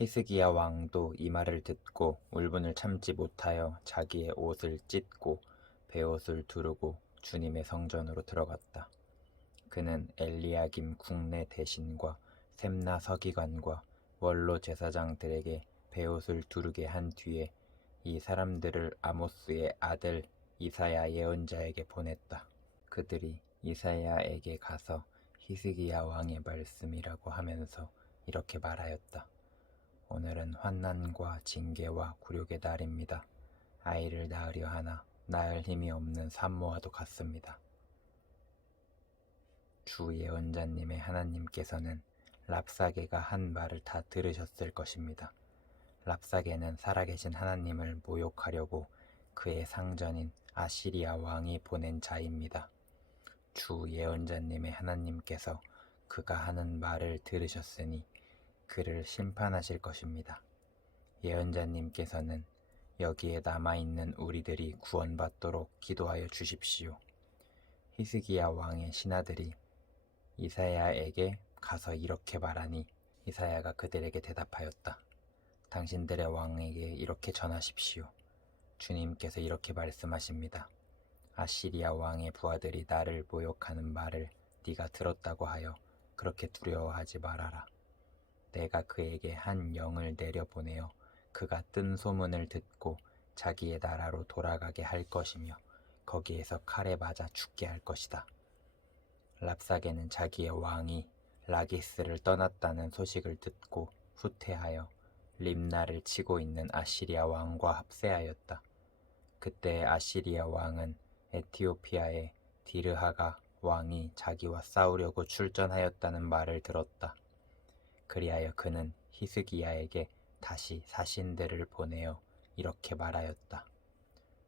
히스기야 왕도 이 말을 듣고 울분을 참지 못하여 자기의 옷을 찢고 베옷을 두르고 주님의 성전으로 들어갔다. 그는 엘리야김 국내 대신과 셈나 서기관과 원로 제사장들에게 베옷을 두르게 한 뒤에 이 사람들을 아모스의 아들 이사야 예언자에게 보냈다. 그들이 이사야에게 가서 히스기야 왕의 말씀이라고 하면서 이렇게 말하였다. 오늘은 환난과 징계와 굴욕의 날입니다. 아이를 낳으려 하나 낳을 힘이 없는 산모와도 같습니다. 주 예언자님의 하나님께서는 랍사게가 한 말을 다 들으셨을 것입니다. 랍사게는 살아계신 하나님을 모욕하려고 그의 상전인 아시리아 왕이 보낸 자입니다. 주 예언자님의 하나님께서 그가 하는 말을 들으셨으니 그를 심판하실 것입니다. 예언자님께서는 여기에 남아있는 우리들이 구원받도록 기도하여 주십시오. 히스기야 왕의 신하들이 이사야에게 가서 이렇게 말하니 이사야가 그들에게 대답하였다. 당신들의 왕에게 이렇게 전하십시오. 주님께서 이렇게 말씀하십니다. 아시리아 왕의 부하들이 나를 모욕하는 말을 네가 들었다고 하여 그렇게 두려워하지 말아라. 내가 그에게 한 영을 내려보내어 그가 뜬 소문을 듣고 자기의 나라로 돌아가게 할 것이며 거기에서 칼에 맞아 죽게 할 것이다. 랍사게는 자기의 왕이 라기스를 떠났다는 소식을 듣고 후퇴하여 림나를 치고 있는 아시리아 왕과 합세하였다. 그때 아시리아 왕은 에티오피아의 디르하가 왕이 자기와 싸우려고 출전하였다는 말을 들었다. 그리하여 그는 히스기야에게 다시 사신들을 보내어 이렇게 말하였다.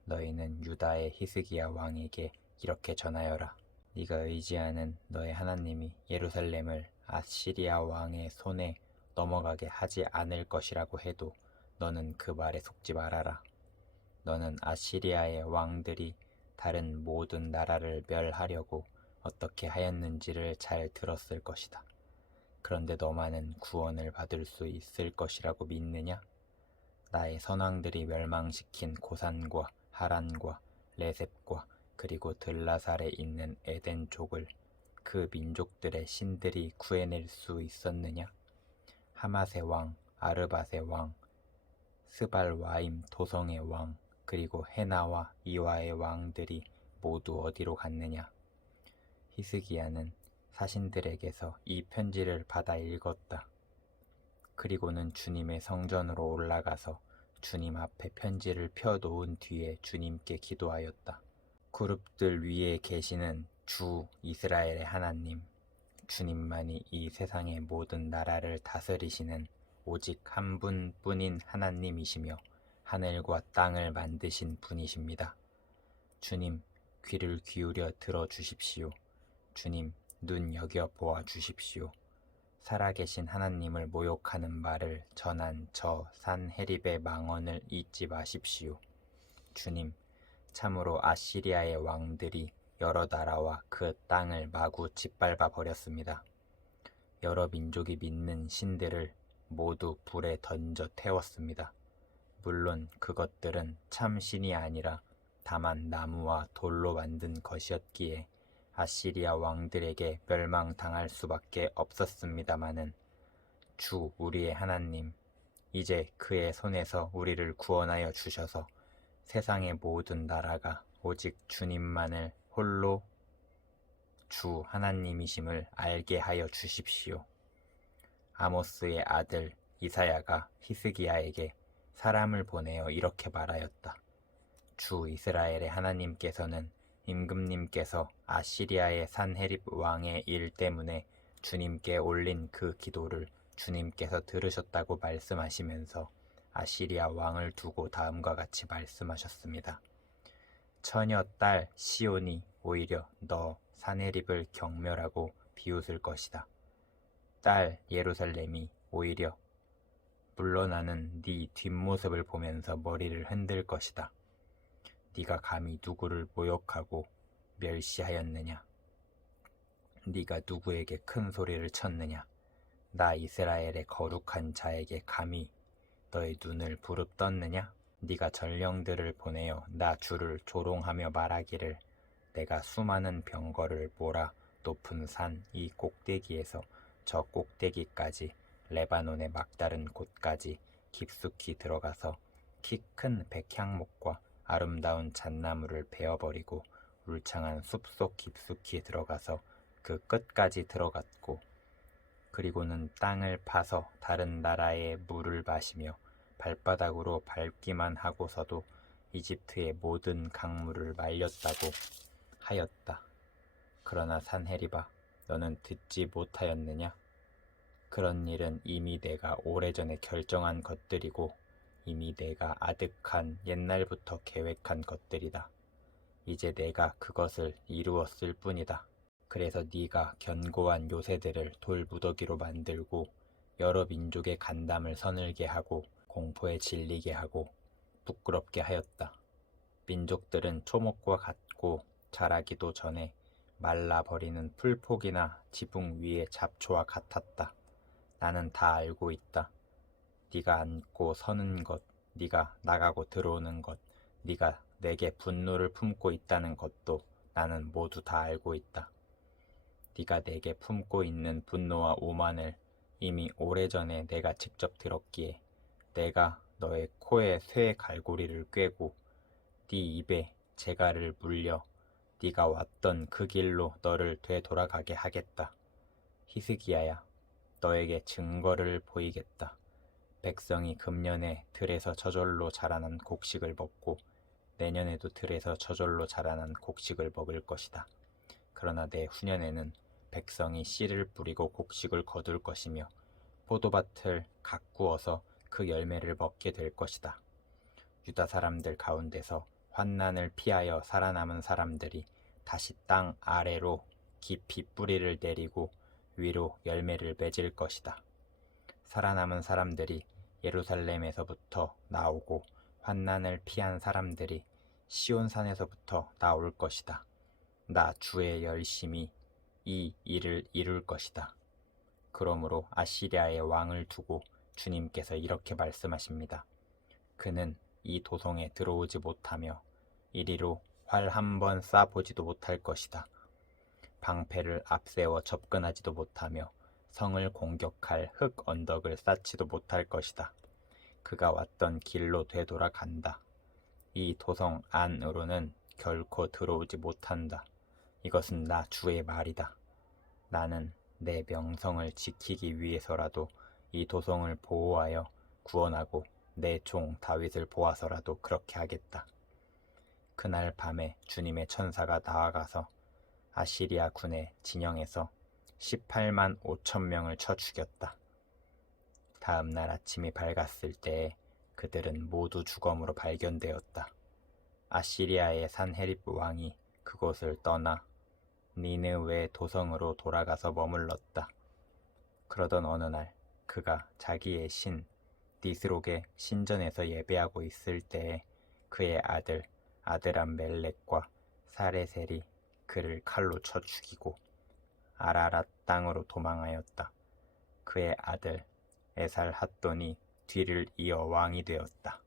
너희는 유다의 히스기야 왕에게 이렇게 전하여라. 네가 의지하는 너의 하나님이 예루살렘을 아시리아 왕의 손에 넘어가게 하지 않을 것이라고 해도 너는 그 말에 속지 말아라. 너는 아시리아의 왕들이 다른 모든 나라를 멸하려고 어떻게 하였는지를 잘 들었을 것이다. 그런데 너만은 구원을 받을 수 있을 것이라고 믿느냐? 나의 선왕들이 멸망시킨 고산과 하란과 레셉과 그리고 들라살에 있는 에덴족을 그 민족들의 신들이 구해낼 수 있었느냐? 하맛의 왕, 아르밧의 왕, 스발와임 도성의 왕, 그리고 헤나와 이와의 왕들이 모두 어디로 갔느냐? 히스기야는 사신들에게서 이 편지를 받아 읽었다. 그리고는 주님의 성전으로 올라가서 주님 앞에 편지를 펴놓은 뒤에 주님께 기도하였다. 그룹들 위에 계시는 주 이스라엘의 하나님, 주님만이 이 세상의 모든 나라를 다스리시는 오직 한 분뿐인 하나님이시며 하늘과 땅을 만드신 분이십니다. 주님, 귀를 기울여 들어주십시오. 주님, 눈 여겨 보아 주십시오. 살아계신 하나님을 모욕하는 말을 전한 저 산헤립의 망언을 잊지 마십시오. 주님, 참으로 아시리아의 왕들이 여러 나라와 그 땅을 마구 짓밟아 버렸습니다. 여러 민족이 믿는 신들을 모두 불에 던져 태웠습니다. 물론 그것들은 참 신이 아니라 다만 나무와 돌로 만든 것이었기에 아시리아 왕들에게 멸망당할 수밖에 없었습니다마는 주 우리의 하나님, 이제 그의 손에서 우리를 구원하여 주셔서 세상의 모든 나라가 오직 주님만을 홀로 주 하나님이심을 알게 하여 주십시오. 아모스의 아들 이사야가 히스기야에게 사람을 보내어 이렇게 말하였다. 주 이스라엘의 하나님께서는 임금님께서 아시리아의 산헤립 왕의 일 때문에 주님께 올린 그 기도를 주님께서 들으셨다고 말씀하시면서 아시리아 왕을 두고 다음과 같이 말씀하셨습니다. 처녀 딸 시온이 오히려 너 산헤립을 경멸하고 비웃을 것이다. 딸 예루살렘이 오히려 물러나는 네 뒷모습을 보면서 머리를 흔들 것이다. 네가 감히 누구를 모욕하고 멸시하였느냐? 네가 누구에게 큰 소리를 쳤느냐? 나 이스라엘의 거룩한 자에게 감히 너의 눈을 부릅떴느냐? 네가 전령들을 보내어 나 주를 조롱하며 말하기를 내가 수많은 병거를 몰아 높은 산 이 꼭대기에서 저 꼭대기까지 레바논의 막다른 곳까지 깊숙이 들어가서 키 큰 백향목과 아름다운 잣나무를 베어버리고 울창한 숲속 깊숙이 들어가서 그 끝까지 들어갔고 그리고는 땅을 파서 다른 나라의 물을 마시며 발바닥으로 밟기만 하고서도 이집트의 모든 강물을 말렸다고 하였다. 그러나 산헤립아, 너는 듣지 못하였느냐? 그런 일은 이미 내가 오래전에 결정한 것들이고 이미 내가 아득한 옛날부터 계획한 것들이다. 이제 내가 그것을 이루었을 뿐이다. 그래서 네가 견고한 요새들을 돌무더기로 만들고 여러 민족의 간담을 서늘게 하고 공포에 질리게 하고 부끄럽게 하였다. 민족들은 초목과 같고 자라기도 전에 말라버리는 풀포기나 지붕 위의 잡초와 같았다. 나는 다 알고 있다. 네가 앉고 서는 것, 네가 나가고 들어오는 것, 네가 내게 분노를 품고 있다는 것도 나는 모두 다 알고 있다. 네가 내게 품고 있는 분노와 오만을 이미 오래전에 내가 직접 들었기에 내가 너의 코에 쇠 갈고리를 꿰고 네 입에 재갈을 물려 네가 왔던 그 길로 너를 되돌아가게 하겠다. 히스기야야, 너에게 증거를 보이겠다. 백성이 금년에 들에서 저절로 자라난 곡식을 먹고 내년에도 들에서 저절로 자라난 곡식을 먹을 것이다. 그러나 내 후년에는 백성이 씨를 뿌리고 곡식을 거둘 것이며 포도밭을 가꾸어서 그 열매를 먹게 될 것이다. 유다 사람들 가운데서 환난을 피하여 살아남은 사람들이 다시 땅 아래로 깊이 뿌리를 내리고 위로 열매를 맺을 것이다. 살아남은 사람들이 예루살렘에서부터 나오고 환난을 피한 사람들이 시온산에서부터 나올 것이다. 나 주의 열심이 이 일을 이룰 것이다. 그러므로 아시리아의 왕을 두고 주님께서 이렇게 말씀하십니다. 그는 이 도성에 들어오지 못하며 이리로 활 한 번 쏴보지도 못할 것이다. 방패를 앞세워 접근하지도 못하며 성을 공격할 흙 언덕을 쌓지도 못할 것이다. 그가 왔던 길로 되돌아간다. 이 도성 안으로는 결코 들어오지 못한다. 이것은 나 주의 말이다. 나는 내 명성을 지키기 위해서라도 이 도성을 보호하여 구원하고 내 종 다윗을 보아서라도 그렇게 하겠다. 그날 밤에 주님의 천사가 나아가서 아시리아 군의 진영에서 18만 5천 명을 쳐 죽였다. 다음 날 아침이 밝았을 때에 그들은 모두 죽음으로 발견되었다. 아시리아의 산헤립 왕이 그곳을 떠나 니느웨 도성으로 돌아가서 머물렀다. 그러던 어느 날 그가 자기의 신 니스록의 신전에서 예배하고 있을 때에 그의 아들 아드람멜렉과 사레셀이 그를 칼로 쳐 죽이고 아라랏 땅으로 도망하였다. 그의 아들 에살핫돈이 뒤를 이어 왕이 되었다.